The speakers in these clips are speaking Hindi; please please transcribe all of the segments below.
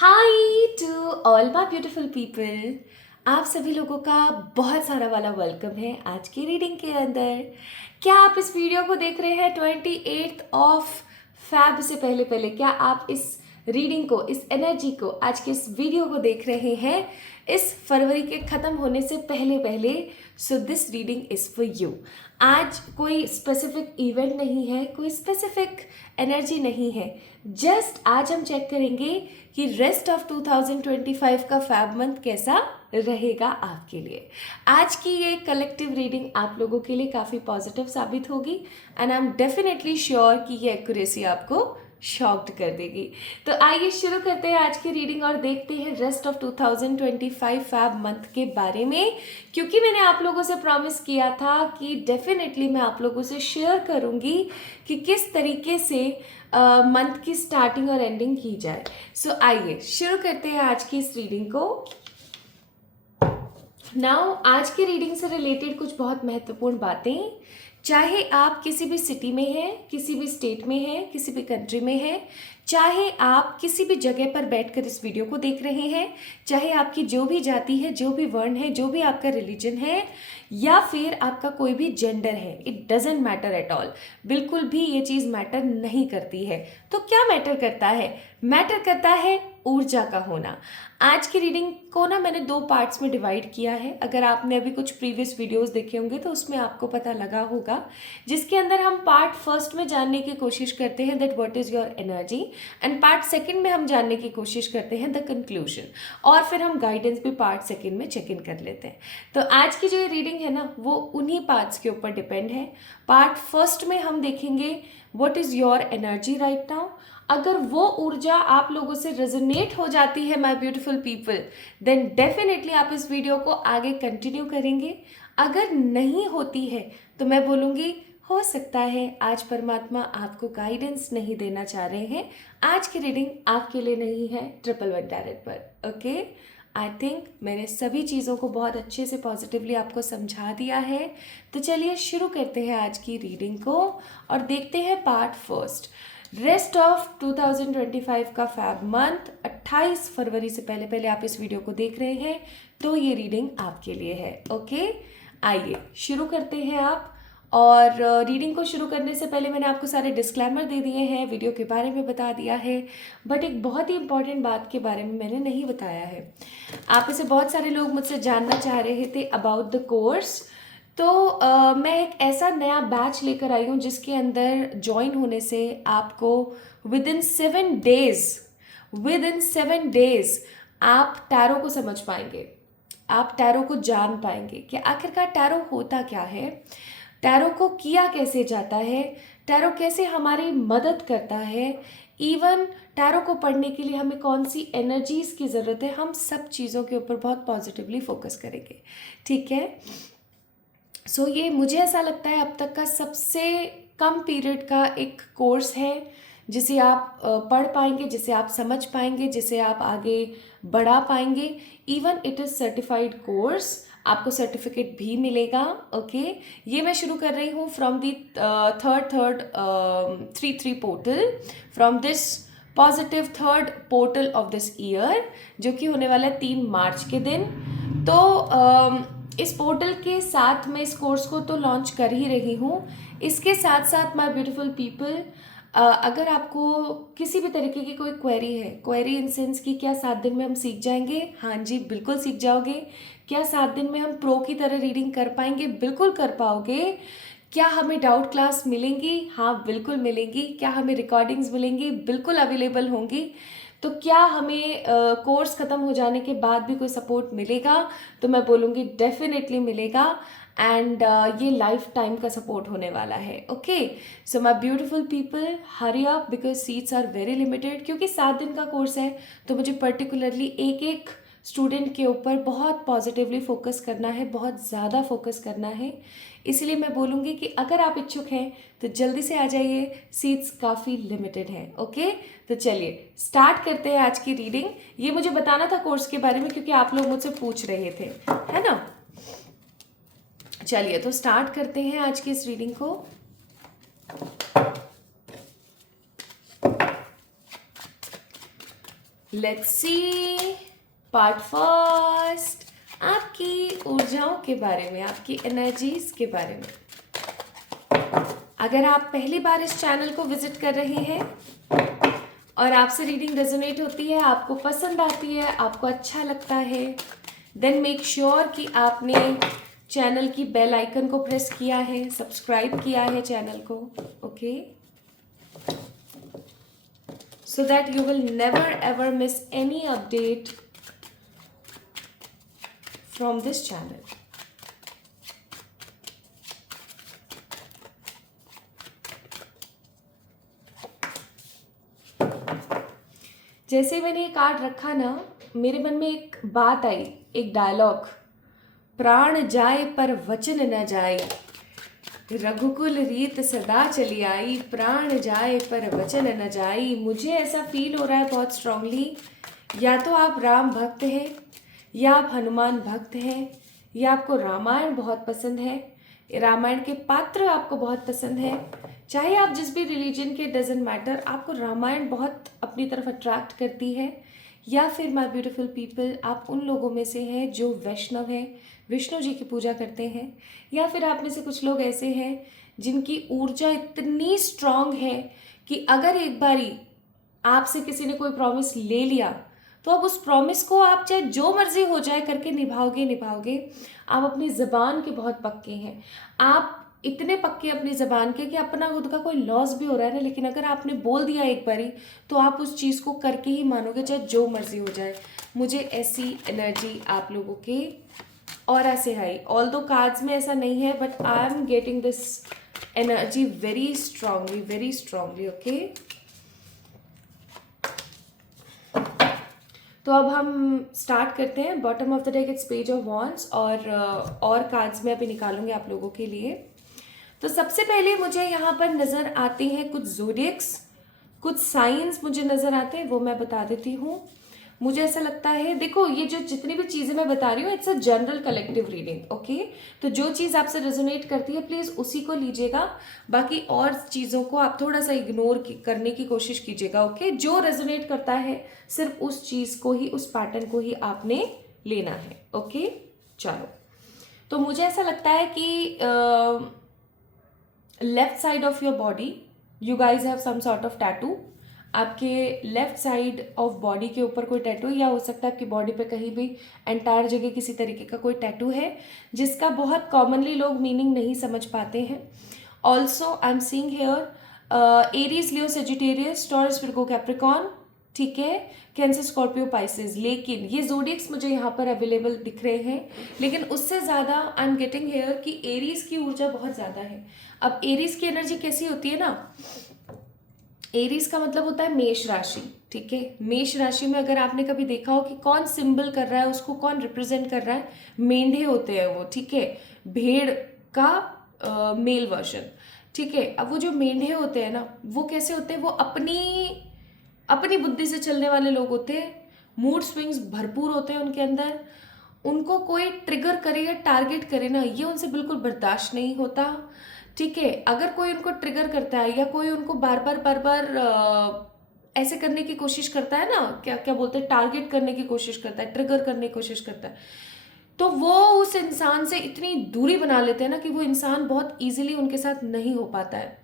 Hi to all my beautiful people. आप सभी लोगों का बहुत सारा वाला वेलकम है आज की रीडिंग के अंदर। क्या आप इस वीडियो को देख रहे हैं 28 से पहले पहले? क्या आप इस रीडिंग को, इस एनर्जी को, आज के इस वीडियो को देख रहे हैं इस फरवरी के ख़त्म होने से पहले पहले? So this reading is for you. आज कोई स्पेसिफिक इवेंट नहीं है, कोई स्पेसिफिक एनर्जी नहीं है। जस्ट आज हम चेक करेंगे कि रेस्ट ऑफ 2025 का फैब मंथ कैसा रहेगा आपके लिए। आज की ये कलेक्टिव रीडिंग आप लोगों के लिए काफ़ी पॉजिटिव साबित होगी and I am definitely sure कि ये एक्यूरेसी आपको शॉक्ड कर देगी। तो आइए शुरू करते हैं आज की रीडिंग और देखते हैं रेस्ट ऑफ 2025 फैब मंथ के बारे में। क्योंकि मैंने आप लोगों से प्रॉमिस किया था कि डेफिनेटली मैं आप लोगों से शेयर करूंगी कि किस तरीके से मंथ की स्टार्टिंग और एंडिंग की जाए। सो आइए शुरू करते हैं आज की इस रीडिंग को। नाउ आज की रीडिंग से रिलेटेड कुछ बहुत महत्वपूर्ण बातें, चाहे आप किसी भी सिटी में हैं, किसी भी स्टेट में हैं, किसी भी कंट्री में हैं, चाहे आप किसी भी जगह पर बैठकर इस वीडियो को देख रहे हैं, चाहे आपकी जो भी जाति है, जो भी वर्ण है, जो भी आपका रिलीजन है, या फिर आपका कोई भी जेंडर है, it doesn't matter at all. बिल्कुल भी ये चीज़ मैटर नहीं करती है। तो क्या मैटर करता है? मैटर करता है ऊर्जा का होना। आज की रीडिंग को ना मैंने 2 पार्ट्स में डिवाइड किया है। अगर आपने अभी कुछ प्रीवियस वीडियोस देखे होंगे तो उसमें आपको पता लगा होगा, जिसके अंदर हम पार्ट फर्स्ट में जानने की कोशिश करते हैं that what is your energy, and part second में हम जानने की कोशिश करते हैं द कंक्लूजन, और फिर हम गाइडेंस भी पार्ट सेकंड में चेक इन कर लेते हैं। तो आज की जो रीडिंग है ना, वो उन्हीं पार्ट्स के ऊपर डिपेंड है। पार्ट फर्स्ट में हम देखेंगे what is your energy right now. अगर वो ऊर्जा आप लोगों से रेजोनेट हो जाती है my beautiful people, then definitely आप इस वीडियो को आगे कंटिन्यू करेंगे। अगर नहीं होती है तो मैं बोलूँगी हो सकता है आज परमात्मा आपको गाइडेंस नहीं देना चाह रहे हैं। आज की रीडिंग आपके लिए नहीं है 111 टैरेट पर। ओके, आई थिंक मैंने सभी चीज़ों को बहुत अच्छे से पॉजिटिवली आपको समझा दिया है। तो चलिए शुरू करते हैं आज की रीडिंग को और देखते हैं पार्ट फर्स्ट। रेस्ट ऑफ 2025 का फैब मंथ 28 फरवरी से पहले पहले आप इस वीडियो को देख रहे हैं तो ये रीडिंग आपके लिए है। ओके, आइए शुरू करते हैं आप। और रीडिंग को शुरू करने से पहले मैंने आपको सारे डिस्क्लेमर दे दिए हैं, वीडियो के बारे में बता दिया है, बट एक बहुत ही इंपॉर्टेंट बात के बारे में मैंने नहीं बताया है। आप में से बहुत सारे लोग मुझसे जानना चाह रहे थे अबाउट द कोर्स। तो मैं एक ऐसा नया बैच लेकर आई हूँ जिसके अंदर ज्वाइन होने से आपको विद इन 7 डेज आप टैरो को समझ पाएंगे, आप टैरो को जान पाएंगे कि आखिरकार टैरो होता क्या है, टैरो को किया कैसे जाता है, टैरो कैसे हमारी मदद करता है, इवन टैरो को पढ़ने के लिए हमें कौन सी एनर्जीज़ की ज़रूरत है। हम सब चीज़ों के ऊपर बहुत पॉजिटिवली फोकस करेंगे, ठीक है। सो ये मुझे ऐसा लगता है अब तक का सबसे कम पीरियड का एक कोर्स है जिसे आप पढ़ पाएंगे, जिसे आप समझ पाएंगे, जिसे आप आगे बढ़ा पाएंगे। Even it is certified course, आपको सर्टिफिकेट भी मिलेगा। ओके, ये मैं शुरू कर रही हूँ from the third 3 portal, from this positive third portal of this year, जो कि होने वाला है 3 मार्च के दिन। तो इस पोर्टल के साथ मैं इस कोर्स को तो लॉन्च कर ही रही हूँ। इसके साथ साथ माय ब्यूटीफुल पीपल, अगर आपको किसी भी तरीके की कोई क्वेरी है, क्वेरी इन सेंस कि क्या 7 दिन में हम सीख जाएंगे? हाँ जी, बिल्कुल सीख जाओगे। क्या 7 दिन में हम प्रो की तरह रीडिंग कर पाएंगे? बिल्कुल कर पाओगे। क्या हमें डाउट क्लास मिलेंगी? हाँ बिल्कुल मिलेंगी। क्या हमें रिकॉर्डिंग्स मिलेंगी? बिल्कुल अवेलेबल होंगी। तो क्या हमें कोर्स ख़त्म हो जाने के बाद भी कोई सपोर्ट मिलेगा? तो मैं बोलूँगी डेफिनेटली मिलेगा, एंड ये लाइफ टाइम का सपोर्ट होने वाला है। Okay, so my beautiful people, hurry up because seats are very limited. क्योंकि 7 दिन का कोर्स है तो मुझे पर्टिकुलरली एक एक स्टूडेंट के ऊपर बहुत पॉजिटिवली फोकस करना है, बहुत ज़्यादा फोकस करना है। इसलिए मैं बोलूँगी कि अगर आप इच्छुक हैं तो जल्दी से आ जाइए, सीट्स काफ़ी लिमिटेड हैं। ओके, तो चलिए स्टार्ट करते हैं आज की रीडिंग। ये मुझे बताना था कोर्स के बारे में क्योंकि आप लोग मुझसे पूछ रहे थे, है ना। चलिए तो स्टार्ट करते हैं आज की इस रीडिंग को। लेट्स सी पार्ट फर्स्ट, आपकी ऊर्जाओं के बारे में, आपकी एनर्जीज के बारे में। अगर आप पहली बार इस चैनल को विजिट कर रहे हैं और आपसे रीडिंग रेजोनेट होती है, आपको पसंद आती है, आपको अच्छा लगता है, देन मेक श्योर कि आपने चैनल की बेल आइकन को प्रेस किया है, सब्सक्राइब किया है चैनल को, okay, so that you will never ever miss any update from this channel. जैसे मैंने ये कार्ड रखा ना, मेरे मन में एक बात आई, एक डायलॉग, प्राण जाए पर वचन न जाए, रघुकुल रीत सदा चली आई, प्राण जाए पर वचन न जाई। मुझे ऐसा फील हो रहा है बहुत स्ट्रांगली, या तो आप राम भक्त हैं, या आप हनुमान भक्त हैं, या आपको रामायण बहुत पसंद है, रामायण के पात्र आपको बहुत पसंद है, चाहे आप जिस भी रिलीजन के, डजेंट मैटर, आपको रामायण बहुत अपनी तरफ अट्रैक्ट करती है, या फिर माय ब्यूटीफुल पीपल, आप उन लोगों में से हैं जो वैष्णव हैं, विष्णु जी की पूजा करते हैं, या फिर आप में से कुछ लोग ऐसे हैं जिनकी ऊर्जा इतनी स्ट्रांग है कि अगर एक बारी आपसे किसी ने कोई प्रॉमिस ले लिया तो अब उस प्रॉमिस को आप चाहे जो मर्जी हो जाए करके निभाओगे। आप अपनी ज़बान के बहुत पक्के हैं, आप इतने पक्के अपनी ज़बान के कि अपना खुद का कोई लॉस भी हो रहा है ना, लेकिन अगर आपने बोल दिया एक बारी तो आप उस चीज़ को करके ही मानोगे, चाहे जो मर्जी हो जाए। मुझे ऐसी एनर्जी आप लोगों के ऑरा से है, ऑल दो कार्ड्स में ऐसा नहीं है, but I am getting this energy very strongly, okay. तो अब हम स्टार्ट करते हैं। Bottom of the deck it's page of wands, और कार्ड्स में अभी निकालूंगी आप लोगों के लिए। तो सबसे पहले मुझे यहाँ पर नज़र आते हैं कुछ ज़ोडिएक्स, कुछ साइंस मुझे नज़र आते हैं, वो मैं बता देती हूँ। मुझे ऐसा लगता है, देखो ये जो जितनी भी चीज़ें मैं बता रही हूँ, it's a general collective reading, okay. तो जो चीज़ आपसे रेजोनेट करती है प्लीज़ उसी को लीजिएगा, बाकी और चीज़ों को आप थोड़ा सा इग्नोर करने की कोशिश कीजिएगा, ओके। जो रेजोनेट करता है सिर्फ उस चीज़ को ही, उस पैटर्न को ही आपने लेना है, ओके। चलो, तो मुझे ऐसा लगता है कि left side of your body you guys have some sort of tattoo. आपके लेफ्ट साइड ऑफ बॉडी के ऊपर कोई टैटू, या हो सकता है आपकी बॉडी पे कहीं भी एंटायर जगह किसी तरीके का कोई टैटू है, जिसका बहुत कॉमनली लोग मीनिंग नहीं समझ पाते हैं। Also I am seeing here Aries, Leo, Sagittarius, Taurus, Virgo, Capricorn, ठीक है, कैंसर, स्कॉर्पियो, पाइसेस। लेकिन ये ज़ोडिएक्स मुझे यहाँ पर अवेलेबल दिख रहे हैं, लेकिन उससे ज़्यादा आई एम गेटिंग हेयर कि एरीज की ऊर्जा बहुत ज़्यादा है। अब एरीज की एनर्जी कैसी होती है ना, एरीज का मतलब होता है मेष राशि, ठीक है। मेष राशि में अगर आपने कभी देखा हो कि कौन सिंबल कर रहा है, उसको कौन रिप्रेजेंट कर रहा है, मेंढे होते हैं वो, ठीक है, भेड़ का मेल वर्जन, ठीक है। अब वो जो मेंढे होते हैं ना, वो कैसे होते हैं, वो अपनी बुद्धि से चलने वाले लोग होते हैं, मूड स्विंग्स भरपूर होते हैं उनके अंदर, उनको कोई ट्रिगर करे या टारगेट करे ना, ये उनसे बिल्कुल बर्दाश्त नहीं होता, ठीक है। अगर कोई उनको ट्रिगर करता है या कोई उनको बार बार ऐसे करने की कोशिश करता है ना, क्या क्या बोलते हैं, टारगेट करने की कोशिश करता है, ट्रिगर करने की कोशिश करता है, तो वो उस इंसान से इतनी दूरी बना लेते हैं ना कि वो इंसान बहुत ईजिली उनके साथ नहीं हो पाता है।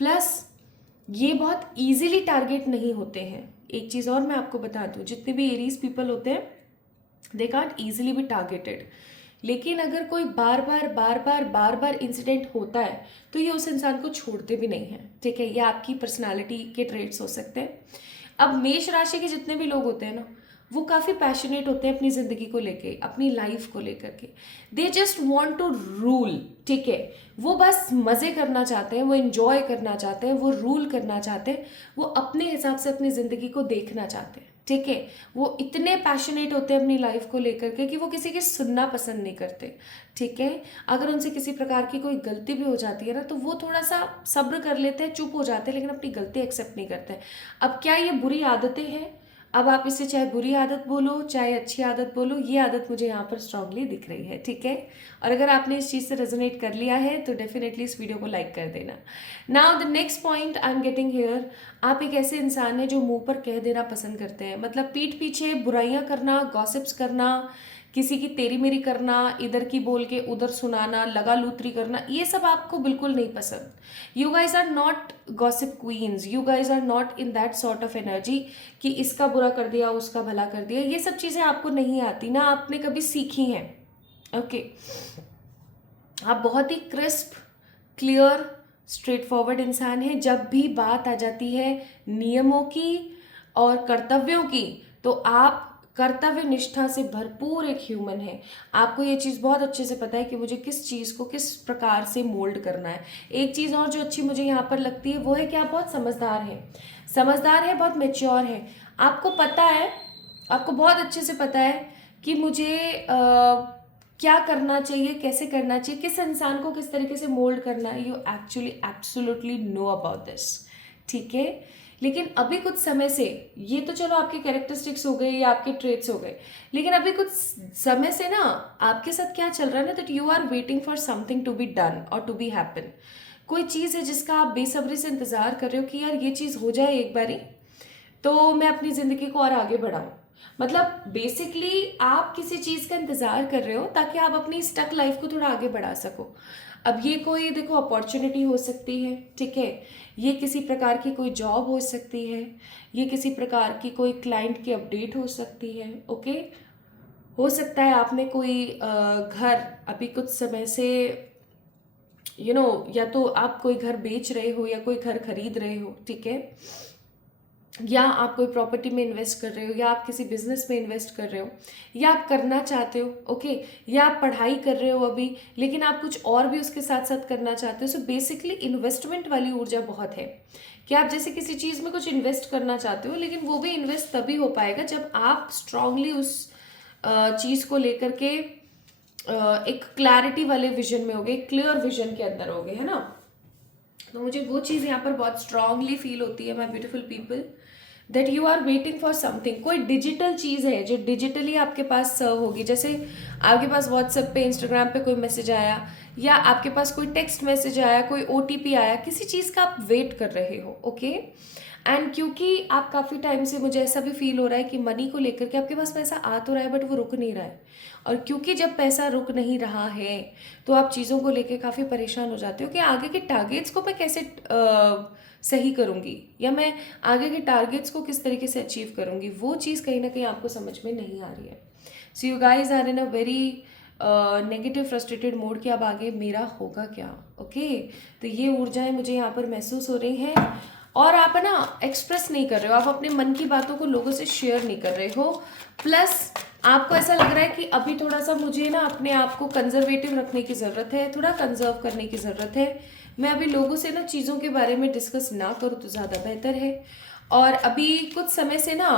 प्लस ये बहुत ईजिली टारगेट नहीं होते हैं। एक चीज़ और मैं आपको बता दूं, जितने भी एरीज पीपल होते हैं they can't easily be targeted, लेकिन अगर कोई बार बार इंसिडेंट होता है तो ये उस इंसान को छोड़ते भी नहीं है, ठीक है। ये आपकी पर्सनालिटी के ट्रेट्स हो सकते हैं। अब मेष राशि के जितने भी लोग होते हैं ना, वो काफ़ी पैशनेट होते हैं अपनी ज़िंदगी को लेके, अपनी लाइफ को लेकर के। They just want to rule, ठीक है। वो बस मज़े करना चाहते हैं, वो इन्जॉय करना चाहते हैं, वो रूल करना चाहते हैं, वो अपने हिसाब से अपनी ज़िंदगी को देखना चाहते हैं, ठीक है। वो इतने पैशनेट होते हैं अपनी लाइफ को लेकर के कि वो किसी की सुनना पसंद नहीं करते, ठीक है। अगर उनसे किसी प्रकार की कोई गलती भी हो जाती है ना, तो वो थोड़ा सा सब्र कर लेते हैं, चुप हो जाते हैं, लेकिन अपनी गलती एक्सेप्ट नहीं करते हैं। अब क्या ये बुरी आदतें हैं? अब आप इसे चाहे बुरी आदत बोलो चाहे अच्छी आदत बोलो, ये आदत मुझे यहाँ पर स्ट्रांगली दिख रही है, ठीक है। और अगर आपने इस चीज़ से रेजोनेट कर लिया है तो डेफिनेटली इस वीडियो को लाइक कर देना। Now the next point I am getting here, आप एक ऐसे इंसान हैं जो मुंह पर कह देना पसंद करते हैं, मतलब पीठ पीछे बुराइयां करना, गॉसिप्स करना, किसी की तेरी मेरी करना, इधर की बोल के उधर सुनाना, लगा लूतरी करना, ये सब आपको बिल्कुल नहीं पसंद। You guys are not gossip queens, you guys are not in that sort of energy कि इसका बुरा कर दिया उसका भला कर दिया, ये सब चीज़ें आपको नहीं आती ना, आपने कभी सीखी हैं। ओके आप बहुत ही क्रिस्प, क्लियर, स्ट्रेट फॉरवर्ड इंसान हैं। जब भी बात आ जाती है नियमों की और कर्तव्यों की, तो आप कर्तव्य निष्ठा से भरपूर एक ह्यूमन है। आपको ये चीज़ बहुत अच्छे से पता है कि मुझे किस चीज़ को किस प्रकार से मोल्ड करना है। एक चीज़ और जो अच्छी मुझे यहाँ पर लगती है वो है कि आप बहुत समझदार हैं, समझदार है, बहुत मेच्योर है। आपको पता है, आपको बहुत अच्छे से पता है कि मुझे क्या करना चाहिए, कैसे करना चाहिए, किस इंसान को किस तरीके से मोल्ड करना है। You actually absolutely know about this, ठीक है। लेकिन अभी कुछ समय से, ये तो चलो आपके कैरेक्टरिस्टिक्स हो गए या आपके ट्रेट्स हो गए, लेकिन अभी कुछ समय से ना आपके साथ क्या चल रहा है ना, that you are waiting for something to be done और टू बी हैपन। कोई चीज़ है जिसका आप बेसब्री से इंतज़ार कर रहे हो कि यार ये चीज़ हो जाए एक बारी तो मैं अपनी ज़िंदगी को और आगे बढ़ाऊँ। मतलब बेसिकली आप किसी चीज़ का इंतज़ार कर रहे हो ताकि आप अपनी स्टक लाइफ को थोड़ा आगे बढ़ा सको। अब ये कोई देखो अपॉर्चुनिटी हो सकती है, ठीक है, ये किसी प्रकार की कोई जॉब हो सकती है, ये किसी प्रकार की कोई क्लाइंट की अपडेट हो सकती है, ओके। हो सकता है आपने कोई घर अभी कुछ समय से या तो आप कोई घर बेच रहे हो या कोई घर खरीद रहे हो, ठीक है, या आप कोई प्रॉपर्टी में इन्वेस्ट कर रहे हो, या आप किसी बिजनेस में इन्वेस्ट कर रहे हो, या आप करना चाहते हो, ओके, या आप पढ़ाई कर रहे हो अभी लेकिन आप कुछ और भी उसके साथ साथ करना चाहते हो। सो बेसिकली इन्वेस्टमेंट वाली ऊर्जा बहुत है कि आप जैसे किसी चीज़ में कुछ इन्वेस्ट करना चाहते हो, लेकिन वो भी इन्वेस्ट तभी हो पाएगा जब आप स्ट्रांगली उस चीज़ को लेकर के एक क्लैरिटी वाले विजन में होगे, एक क्लियर विजन के अंदर होगे, है ना। तो मुझे वो चीज़ यहाँ पर बहुत स्ट्रांगली फील होती है, my beautiful people, that you are waiting for something. कोई डिजिटल चीज़ है जो डिजिटली आपके पास सर्व होगी, जैसे आपके पास व्हाट्सएप पे, इंस्टाग्राम पे कोई मैसेज आया, या आपके पास कोई टेक्स्ट मैसेज आया, कोई OTP आया, किसी चीज़ का आप वेट कर रहे हो, ओके। एंड क्योंकि आप काफ़ी टाइम से, मुझे ऐसा भी फील हो रहा है कि मनी को लेकर के आपके पास पैसा आ तो रहा है बट वो रुक नहीं रहा है, और क्योंकि जब पैसा रुक नहीं रहा है तो आप चीज़ों को लेकर काफ़ी परेशान हो जाते हो कि आगे के टारगेट्स को मैं कैसे सही करूँगी, या मैं आगे के टारगेट्स को किस तरीके से अचीव करूँगी। वो चीज़ कहीं ना कहीं आपको समझ में नहीं आ रही है। So you guys are in a very negative frustrated mode कि अब आगे मेरा होगा क्या, ओके। तो ये ऊर्जाएं मुझे यहाँ पर महसूस हो रही हैं, और आप है ना एक्सप्रेस नहीं कर रहे हो, आप अपने मन की बातों को लोगों से शेयर नहीं कर रहे हो। प्लस आपको ऐसा लग रहा है कि अभी थोड़ा सा मुझे ना अपने आप को कंजर्वेटिव रखने की ज़रूरत है, थोड़ा कंजर्व करने की ज़रूरत है। मैं अभी लोगों से ना चीज़ों के बारे में डिस्कस ना करूँ तो ज़्यादा बेहतर है। और अभी कुछ समय से ना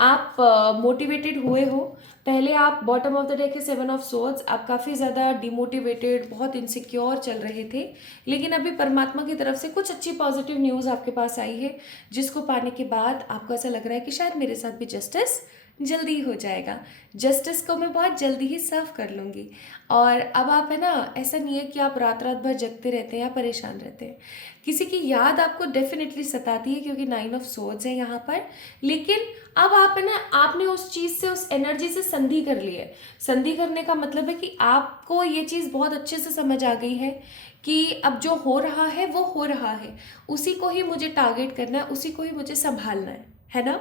आप मोटिवेटेड हुए हो। पहले आप बॉटम ऑफ द डेक के 7 ऑफ सोर्ड्स, आप काफ़ी ज़्यादा डिमोटिवेटेड, बहुत इनसिक्योर चल रहे थे, लेकिन अभी परमात्मा की तरफ से कुछ अच्छी पॉजिटिव न्यूज़ आपके पास आई है, जिसको पाने के बाद आपको ऐसा लग रहा है कि शायद मेरे साथ भी जस्टिस जल्दी हो जाएगा, जस्टिस को मैं बहुत जल्दी ही सर्व कर लूँगी। और अब आप है ना, ऐसा नहीं है कि आप रात रात भर जगते रहते हैं या परेशान रहते हैं। किसी की याद आपको डेफिनेटली सताती है क्योंकि 9 ऑफ सोर्ड्स है यहाँ पर, लेकिन अब आप है ना, आपने उस चीज़ से, उस एनर्जी से संधि कर ली है। संधि करने का मतलब है कि आपको ये चीज़ बहुत अच्छे से समझ आ गई है कि अब जो हो रहा है वो हो रहा है, उसी को ही मुझे टारगेट करना है, उसी को ही मुझे संभालना है ना।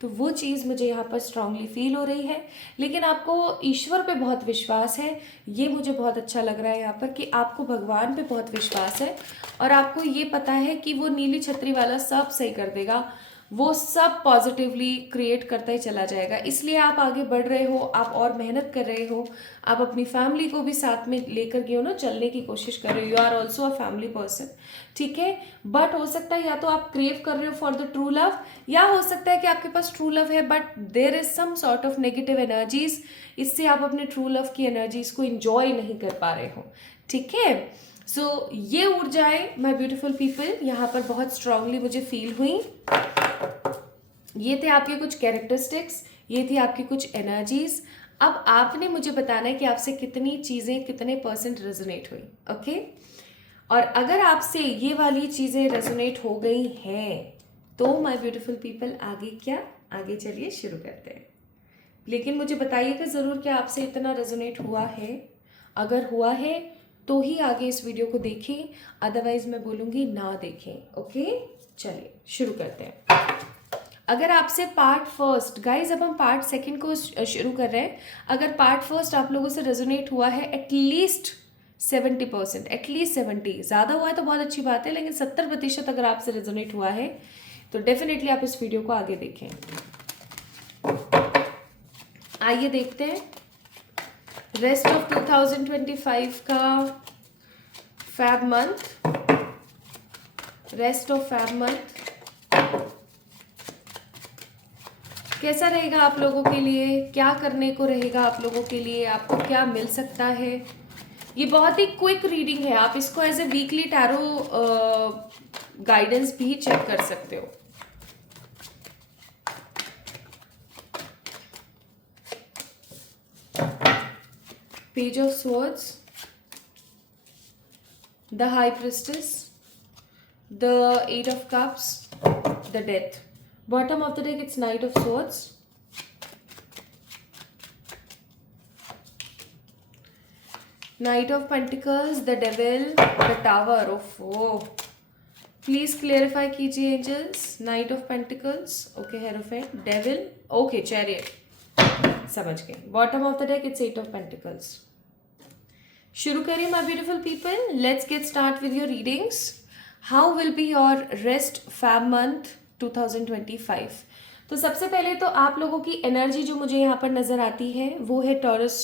तो वो चीज़ मुझे यहाँ पर स्ट्रांगली फील हो रही है। लेकिन आपको ईश्वर पे बहुत विश्वास है, ये मुझे बहुत अच्छा लग रहा है यहाँ पर कि आपको भगवान पे बहुत विश्वास है, और आपको ये पता है कि वो नीली छतरी वाला सब सही कर देगा, वो सब पॉजिटिवली क्रिएट करता ही चला जाएगा। इसलिए आप आगे बढ़ रहे हो, आप और मेहनत कर रहे हो, आप अपनी फैमिली को भी साथ में लेकर के ना चलने की कोशिश कर रहे हो। You are also a family person, ठीक है। बट हो सकता है या तो आप क्रेव कर रहे हो फॉर द ट्रू लव, या हो सकता है कि आपके पास ट्रू लव है but there is some sort of negative energies, इससे आप अपने ट्रू लव की एनर्जीज को इंजॉय नहीं कर पा रहे हो, ठीक है। सो ये ऊर्जाएं माय ब्यूटीफुल पीपल यहाँ पर बहुत स्ट्रांगली मुझे फील हुई। ये थे आपके कुछ कैरेक्टरिस्टिक्स, ये थी आपकी कुछ एनर्जीज। अब आपने मुझे बताना है कि आपसे कितनी चीज़ें कितने परसेंट रेजोनेट हुई, ओके। और अगर आपसे ये वाली चीज़ें रेजोनेट हो गई हैं तो माय ब्यूटीफुल पीपल आगे क्या, आगे चलिए शुरू करते हैं। लेकिन मुझे बताइएगा ज़रूर कि आपसे इतना रेजोनेट हुआ है। अगर हुआ है तो ही आगे इस वीडियो को देखें, अदरवाइज मैं बोलूँगी ना देखें, ओके। चलिए शुरू करते हैं। अगर आपसे पार्ट फर्स्ट, गाइज अब हम पार्ट सेकंड को शुरू कर रहे हैं। अगर पार्ट फर्स्ट आप लोगों से रेजोनेट हुआ है एटलीस्ट 70%, एटलीस्ट 70, ज़्यादा हुआ है तो बहुत अच्छी बात है, लेकिन 70% अगर आपसे रेजोनेट हुआ है तो डेफिनेटली आप इस वीडियो को आगे देखें। आइए देखते हैं रेस्ट ऑफ 2025 का fab month, rest of fab month कैसा रहेगा आप लोगों के लिए, क्या करने को रहेगा आप लोगों के लिए, आपको क्या मिल सकता है। ये बहुत ही क्विक रीडिंग है, आप इसको as a weekly tarot guidance भी चेक कर सकते हो। Page of swords, the high priestess, the 8 of cups, the death. Bottom of the deck it's Knight of Swords, Knight of Pentacles, the Devil, the Tower of please clarify कीजिए angels. Knight of Pentacles, okay, Hierophant, Devil, okay, Chariot, समझ गए। Bottom of the deck it's 8 of Pentacles। शुरू करिए my beautiful people, let's get start with your readings. How will be your rest fab month 2025। तो सबसे पहले तो आप लोगों की एनर्जी जो मुझे यहाँ पर नज़र आती है वो है टॉरस,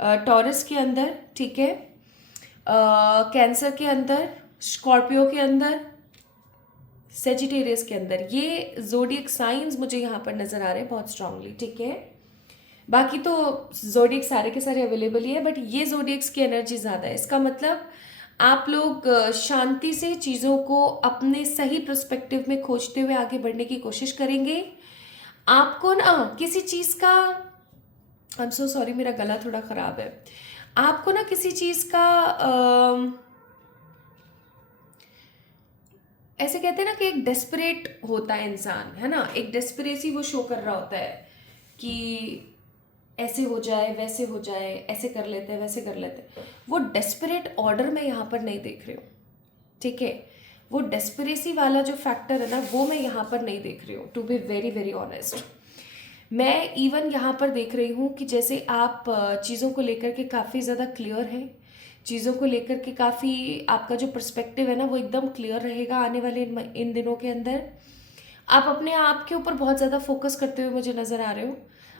टॉरस के अंदर, ठीक है, कैंसर के अंदर, स्कॉर्पियो के अंदर, सेजिटेरियस के अंदर। ये जोडियक साइंस मुझे यहाँ पर नज़र आ रहे हैं बहुत स्ट्रांगली, ठीक है। बाकी तो जोडियक सारे के सारे अवेलेबल ही है, बट ये जोडियक्स की एनर्जी ज़्यादा है। इसका मतलब आप लोग शांति से चीज़ों को अपने सही पर्सपेक्टिव में खोजते हुए आगे बढ़ने की कोशिश करेंगे। आपको ना किसी चीज़ का, आई एम सो सॉरी मेरा गला थोड़ा ख़राब है, आपको ना किसी चीज़ का ऐसे कहते हैं ना कि एक डेस्परेट होता है इंसान, है ना, एक डेस्परेसी वो शो कर रहा होता है कि ऐसे हो जाए, वैसे हो जाए, ऐसे कर लेते हैं, वैसे कर लेते हैं। वो डेस्परेट ऑर्डर मैं यहाँ पर नहीं देख रही हूँ, ठीक है। वो डेस्परेसी वाला जो फैक्टर है ना वो मैं यहाँ पर नहीं देख रही हूँ, to be very very honest. मैं इवन यहाँ पर देख रही हूँ कि जैसे आप चीज़ों को लेकर के काफ़ी ज़्यादा क्लियर हैं, चीज़ों को लेकर के काफ़ी आपका जो पर्सपेक्टिव है ना वो एकदम क्लियर रहेगा आने वाले इन दिनों के अंदर। आप अपने आप के ऊपर बहुत ज़्यादा फोकस करते हुए मुझे नज़र आ रहे हो।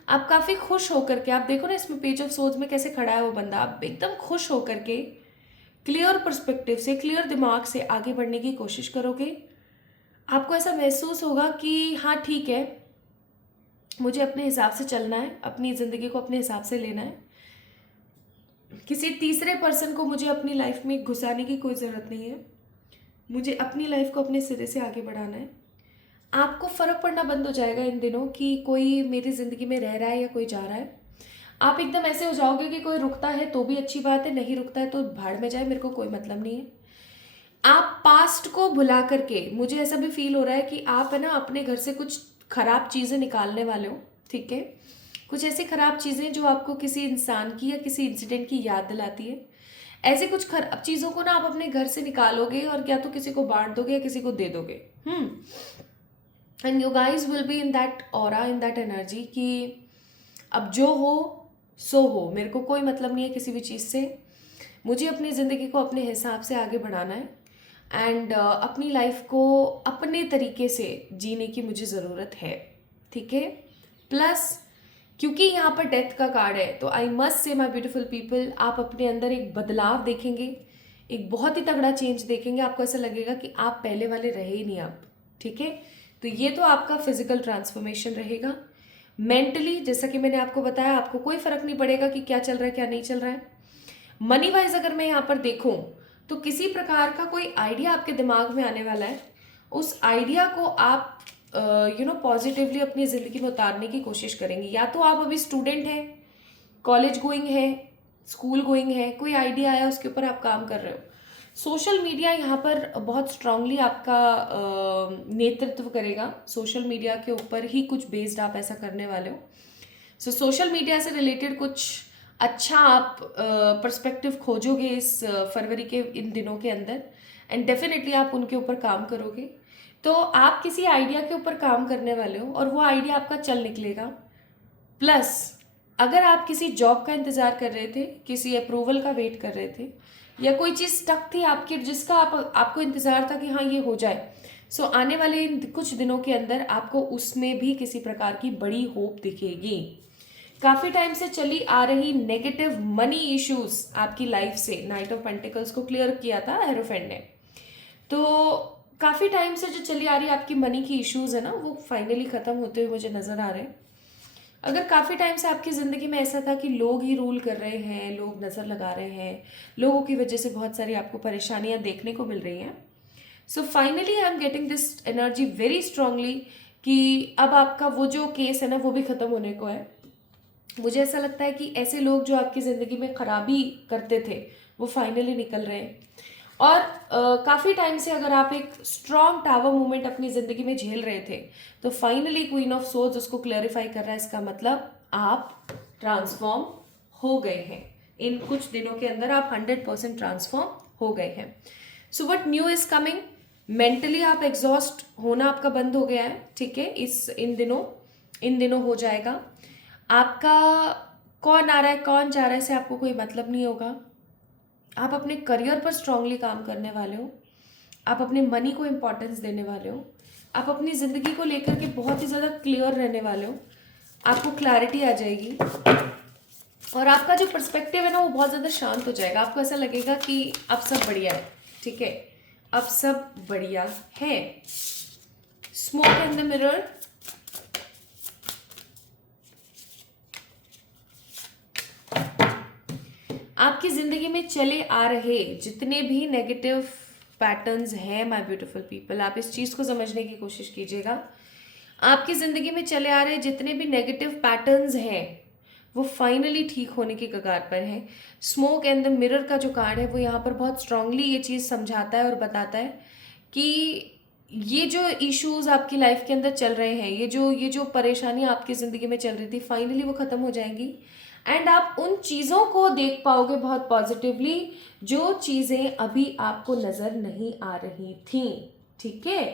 आप काफ़ी खुश होकर के, आप देखो ना इसमें पेज ऑफ सोर्ड्स में कैसे खड़ा है वो बंदा, आप एकदम खुश होकर के क्लियर पर्सपेक्टिव से, क्लियर दिमाग से आगे बढ़ने की कोशिश करोगे। आपको ऐसा महसूस होगा कि हाँ ठीक है, मुझे अपने हिसाब से चलना है, अपनी ज़िंदगी को अपने हिसाब से लेना है, किसी तीसरे पर्सन को मुझे अपनी लाइफ में घुसाने की कोई ज़रूरत नहीं है, मुझे अपनी लाइफ को अपने सिरे से आगे बढ़ाना है। आपको फ़र्क पड़ना बंद हो जाएगा इन दिनों कि कोई मेरी ज़िंदगी में रह रहा है या कोई जा रहा है। आप एकदम ऐसे हो जाओगे कि कोई रुकता है तो भी अच्छी बात है, नहीं रुकता है तो भाड़ में जाए, मेरे को कोई मतलब नहीं है। आप पास्ट को भुला करके, मुझे ऐसा भी फील हो रहा है कि आप है ना अपने घर से कुछ ख़राब चीज़ें निकालने वाले हो, ठीक है। कुछ ऐसी ख़राब चीज़ें जो आपको किसी इंसान की या किसी इंसिडेंट की याद दिलाती है, ऐसे कुछ खराब चीज़ों को ना आप अपने घर से निकालोगे और क्या तो किसी को बांट दोगे या किसी को दे दोगे। And you guys will be in that aura, in that energy कि अब जो हो सो हो, मेरे को कोई मतलब नहीं है किसी भी चीज़ से, मुझे अपनी ज़िंदगी को अपने हिसाब से आगे बढ़ाना है एंड अपनी लाइफ को अपने तरीके से जीने की मुझे ज़रूरत है, ठीक है। प्लस क्योंकि यहाँ पर डेथ का कार्ड है तो I must say my beautiful people, आप अपने अंदर एक बदलाव देखेंगे, एक बहुत ही तगड़ा चेंज देखेंगे। आपको ऐसा लगेगा कि आप पहले वाले रहे ही नहीं आप, ठीक है। तो ये तो आपका फिजिकल ट्रांसफॉर्मेशन रहेगा। मेंटली जैसा कि मैंने आपको बताया, आपको कोई फर्क नहीं पड़ेगा कि क्या चल रहा है क्या नहीं चल रहा है। मनी वाइज अगर मैं यहाँ पर देखूँ तो किसी प्रकार का कोई आइडिया आपके दिमाग में आने वाला है, उस आइडिया को आप पॉजिटिवली अपनी ज़िंदगी में उतारने की कोशिश करेंगी। या तो आप अभी स्टूडेंट हैं, कॉलेज गोइंग है, स्कूल गोइंग है, कोई आइडिया आया उसके ऊपर आप काम कर रहे हो। सोशल मीडिया यहाँ पर बहुत स्ट्रांगली आपका नेतृत्व करेगा। सोशल मीडिया के ऊपर ही कुछ बेस्ड आप ऐसा करने वाले हो। सो सोशल मीडिया से रिलेटेड कुछ अच्छा आप पर्सपेक्टिव खोजोगे इस फरवरी के इन दिनों के अंदर, एंड डेफिनेटली आप उनके ऊपर काम करोगे। तो आप किसी आइडिया के ऊपर काम करने वाले हो और वो आइडिया आपका चल निकलेगा। प्लस अगर आप किसी जॉब का इंतज़ार कर रहे थे, किसी अप्रूवल का वेट कर रहे थे, या कोई चीज़ स्टक थी आपकी जिसका आपको इंतज़ार था कि हाँ ये हो जाए, सो आने वाले कुछ दिनों के अंदर आपको उसमें भी किसी प्रकार की बड़ी होप दिखेगी। काफ़ी टाइम से चली आ रही नेगेटिव मनी इश्यूज आपकी लाइफ से नाइट ऑफ पेंटिकल्स को क्लियर किया था हेरोफेंट ने। तो काफ़ी टाइम से जो चली आ रही आपकी मनी की इश्यूज है ना, वो फाइनली ख़त्म होते हुए मुझे नज़र आ रहे हैं। अगर काफ़ी टाइम से आपकी ज़िंदगी में ऐसा था कि लोग ही रूल कर रहे हैं, लोग नज़र लगा रहे हैं, लोगों की वजह से बहुत सारी आपको परेशानियां देखने को मिल रही हैं, so finally I am getting this energy very strongly कि अब आपका वो जो केस है ना वो भी ख़त्म होने को है। मुझे ऐसा लगता है कि ऐसे लोग जो आपकी ज़िंदगी में खराबी करते थे वो फाइनली निकल रहे हैं। और काफ़ी टाइम से अगर आप एक स्ट्रॉन्ग टावर मूवमेंट अपनी ज़िंदगी में झेल रहे थे, तो फाइनली क्वीन ऑफ सोर्ड्स उसको क्लैरिफाई कर रहा है। इसका मतलब आप ट्रांसफॉर्म हो गए हैं। इन कुछ दिनों के अंदर आप 100% ट्रांसफॉर्म हो गए हैं। So what new is coming, mentally आप एग्जॉस्ट होना आपका बंद हो गया है, ठीक है। इन दिनों हो जाएगा। आपका कौन आ रहा है कौन जा रहा है से आपको कोई मतलब नहीं होगा। आप अपने करियर पर स्ट्रांगली काम करने वाले हो, आप अपने मनी को इम्पोर्टेंस देने वाले हो, आप अपनी ज़िंदगी को लेकर के बहुत ही ज़्यादा क्लियर रहने वाले हो, आपको क्लैरिटी आ जाएगी और आपका जो पर्सपेक्टिव है ना वो बहुत ज़्यादा शांत हो जाएगा। आपको ऐसा लगेगा कि अब सब बढ़िया है, ठीक है, अब सब बढ़िया है। स्मोक इन द मिरर, आपकी ज़िंदगी में चले आ रहे जितने भी नेगेटिव पैटर्न्स हैं माय ब्यूटीफुल पीपल, आप इस चीज़ को समझने की कोशिश कीजिएगा। आपकी ज़िंदगी में चले आ रहे जितने भी नेगेटिव पैटर्न्स हैं वो फाइनली ठीक होने की कगार पर हैं। स्मोक एंड द मिरर का जो कार्ड है वो यहाँ पर बहुत स्ट्रांगली ये चीज़ समझाता है और बताता है कि ये जो इश्यूज आपकी लाइफ के अंदर चल रहे हैं, ये जो परेशानियाँ आपकी ज़िंदगी में चल रही थी, फाइनली वो ख़त्म हो जाएंगी एंड आप उन चीज़ों को देख पाओगे बहुत पॉजिटिवली जो चीज़ें अभी आपको नज़र नहीं आ रही थी, ठीक है।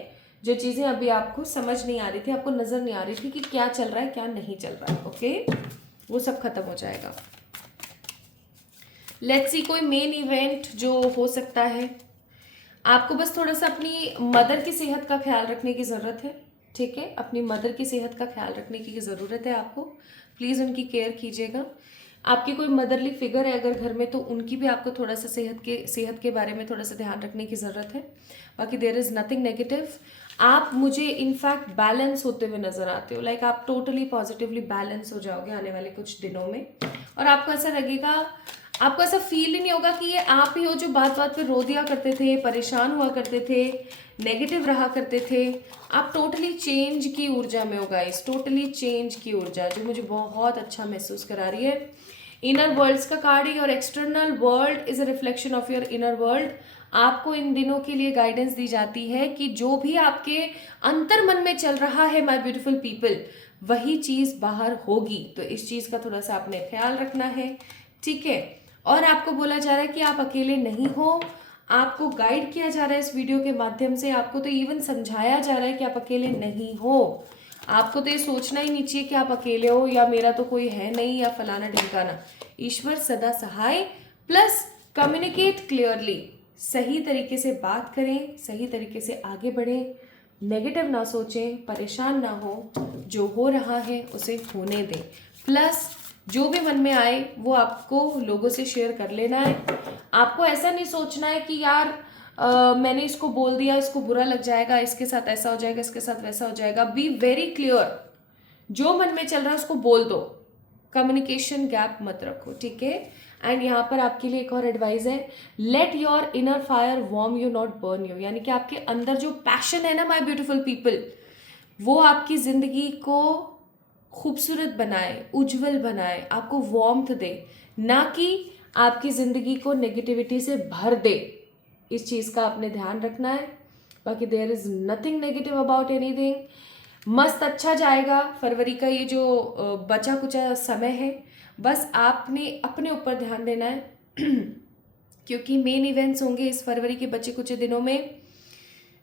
जो चीज़ें अभी आपको समझ नहीं आ रही थी, आपको नज़र नहीं आ रही थी कि क्या चल रहा है क्या नहीं चल रहा है, ओके, वो सब खत्म हो जाएगा। लेट्स सी कोई मेन इवेंट जो हो सकता है। आपको बस थोड़ा सा अपनी मदर की सेहत का ख्याल रखने की ज़रूरत है, ठीक है। अपनी मदर की सेहत का ख्याल रखने की ज़रूरत है आपको, प्लीज़ उनकी केयर कीजिएगा। आपकी कोई मदरली फिगर है अगर घर में, तो उनकी भी आपको थोड़ा सा सेहत के बारे में थोड़ा सा ध्यान रखने की ज़रूरत है। बाकी देयर इज़ नथिंग नेगेटिव। आप मुझे इनफैक्ट बैलेंस होते हुए नज़र आते हो, लाइक आप टोटली पॉजिटिवली बैलेंस हो जाओगे आने वाले कुछ दिनों में। और आपको ऐसा लगेगा, आपको ऐसा फील ही नहीं होगा कि ये आप ही हो जो बात बात पे रो दिया करते थे, परेशान हुआ करते थे, नेगेटिव रहा करते थे। आप टोटली चेंज की ऊर्जा में हो गाइस, टोटली चेंज की ऊर्जा जो मुझे बहुत अच्छा महसूस करा रही है। इनर वर्ल्ड्स का कार्ड है, और external world is a reflection of your inner world. आपको इन दिनों के लिए गाइडेंस दी जाती है कि जो भी आपके अंतर मन में चल रहा है माय ब्यूटीफुल पीपल, वही चीज़ बाहर होगी। तो इस चीज़ का थोड़ा सा आपने ख्याल रखना है, ठीक है। और आपको बोला जा रहा है कि आप अकेले नहीं हो, आपको गाइड किया जा रहा है इस वीडियो के माध्यम से। आपको तो इवन समझाया जा रहा है कि आप अकेले नहीं हो। आपको तो ये सोचना ही नहीं चाहिए कि आप अकेले हो या मेरा तो कोई है नहीं या फलाना ढिमकाना। ईश्वर सदा सहाय। प्लस कम्युनिकेट क्लियरली, सही तरीके से बात करें, सही तरीके से आगे बढ़ें, नेगेटिव ना सोचें, परेशान ना हो, जो हो रहा है उसे होने दें। प्लस जो भी मन में आए वो आपको लोगों से शेयर कर लेना है। आपको ऐसा नहीं सोचना है कि यार मैंने इसको बोल दिया, इसको बुरा लग जाएगा, इसके साथ ऐसा हो जाएगा, इसके साथ वैसा हो जाएगा। बी वेरी क्लियर, जो मन में चल रहा है उसको बोल दो, कम्युनिकेशन गैप मत रखो, ठीक है। एंड यहाँ पर आपके लिए एक और एडवाइस है, late your inner fire warm you not burn you. यानी कि आपके अंदर जो पैशन है ना माय ब्यूटीफुल पीपल, वो आपकी ज़िंदगी को खूबसूरत बनाए, उज्जवल बनाए, आपको वार्मथ दे, ना कि आपकी ज़िंदगी को नेगेटिविटी से भर दे। इस चीज़ का आपने ध्यान रखना है। बाकी there is nothing negative about anything. मस्त अच्छा जाएगा फरवरी का ये जो बचा कुचा समय है। बस आपने अपने ऊपर ध्यान देना है क्योंकि मेन इवेंट्स होंगे इस फरवरी के बचे कुछ दिनों में।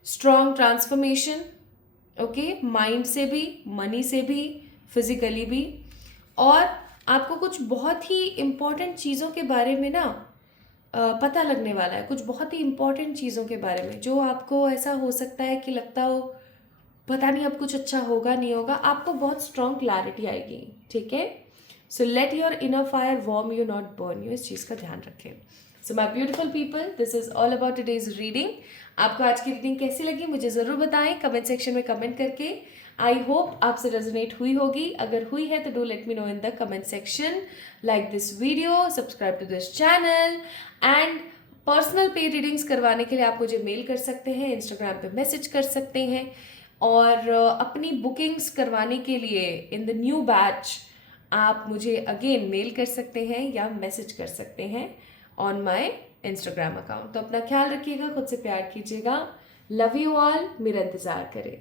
स्ट्रॉन्ग ट्रांसफॉर्मेशन, ओके, माइंड से भी, मनी से भी, फिजिकली भी। और आपको कुछ बहुत ही इम्पोर्टेंट चीज़ों के बारे में ना पता लगने वाला है, कुछ बहुत ही इम्पोर्टेंट चीज़ों के बारे में, जो आपको ऐसा हो सकता है कि लगता हो पता नहीं अब कुछ अच्छा होगा नहीं होगा, आपको बहुत स्ट्रॉन्ग क्लैरिटी आएगी, ठीक है। So let your inner fire warm you, not burn you, इस चीज़ का ध्यान रखें। So my beautiful people, this is all about today's reading. आपको आज की रीडिंग कैसी लगी मुझे ज़रूर बताएं कमेंट सेक्शन में कमेंट करके। आई होप आपसे रेजोनेट हुई होगी। अगर हुई है तो do let me know in the comment section. Like this video, subscribe to this channel and personal पे रीडिंग्स करवाने के लिए आप मुझे मेल कर सकते हैं, इंस्टाग्राम पे मैसेज कर सकते हैं, और अपनी बुकिंग्स करवाने के लिए इन द न्यू बैच आप मुझे अगेन मेल कर सकते हैं या मैसेज कर सकते हैं ऑन माय इंस्टाग्राम अकाउंट। तो अपना ख्याल रखिएगा, खुद से प्यार कीजिएगा। लव यू ऑल, मेरा इंतज़ार करें।